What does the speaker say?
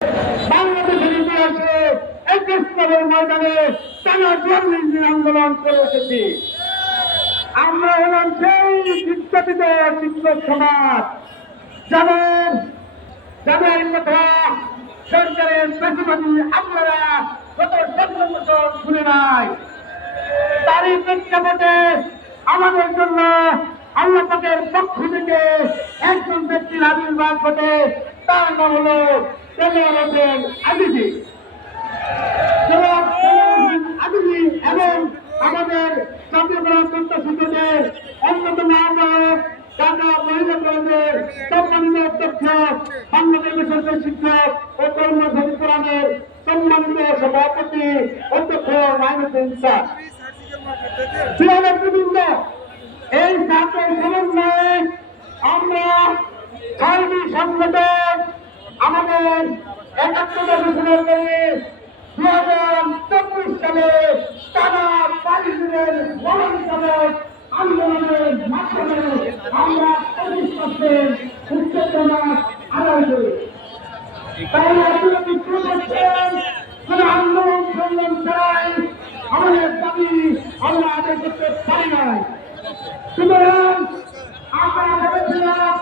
বাংলাদেশের ইতিহাসে 21 নম্বর ময়দানে টানা ৪০ দিন আন্দোলন করে এসেছি। আমরা হলাম সেই বিখ্যাতিত শিক্ষক সমাজ যাদের কথা সরকারের বেশিরভাগই আপনারা গত ১৭ বছর শুনে নাই। তারই প্রেক্ষাপটে আমাদের জন্য আল্লাহ পাকের পক্ষ থেকে একজন ব্যক্তির আবির্ভাব ঘটে, তার নাম হল দেলোয়ার হোসেন আজিজি। এবং আমাদের জাতীয় গণতন্ত্র সংসদের অন্যতম আহ্বায়ক ঢাকা মহিলা কলেজের সম্মানিত অধ্যক্ষ, বাংলাদেশ বেসরকারি শিক্ষক ও কর্মচারী ফোরামের সম্মানিত সভাপতি অধ্যক্ষ মাইনুদ্দিন স্যার। এই ছাত্র সমন্বয়ে আমরা সার্বিক সংগঠন আমাদের ৭১ বছরের পরে ২০২৪ সালে টানা ২২ দিনের গণতান্ত্রিক আন্দোলনের মাধ্যমে আমরা ২৫% উচ্চতমা আদায় করি। তাই আপনারা বিক্ষোভ করছেন, কোনো আন্দোলন সংগ্রাম ছাড়াই আমাদের দাবি আমরা আদায় করতে পারি নাই। সুতরাং আমরা ভেবেছিলাম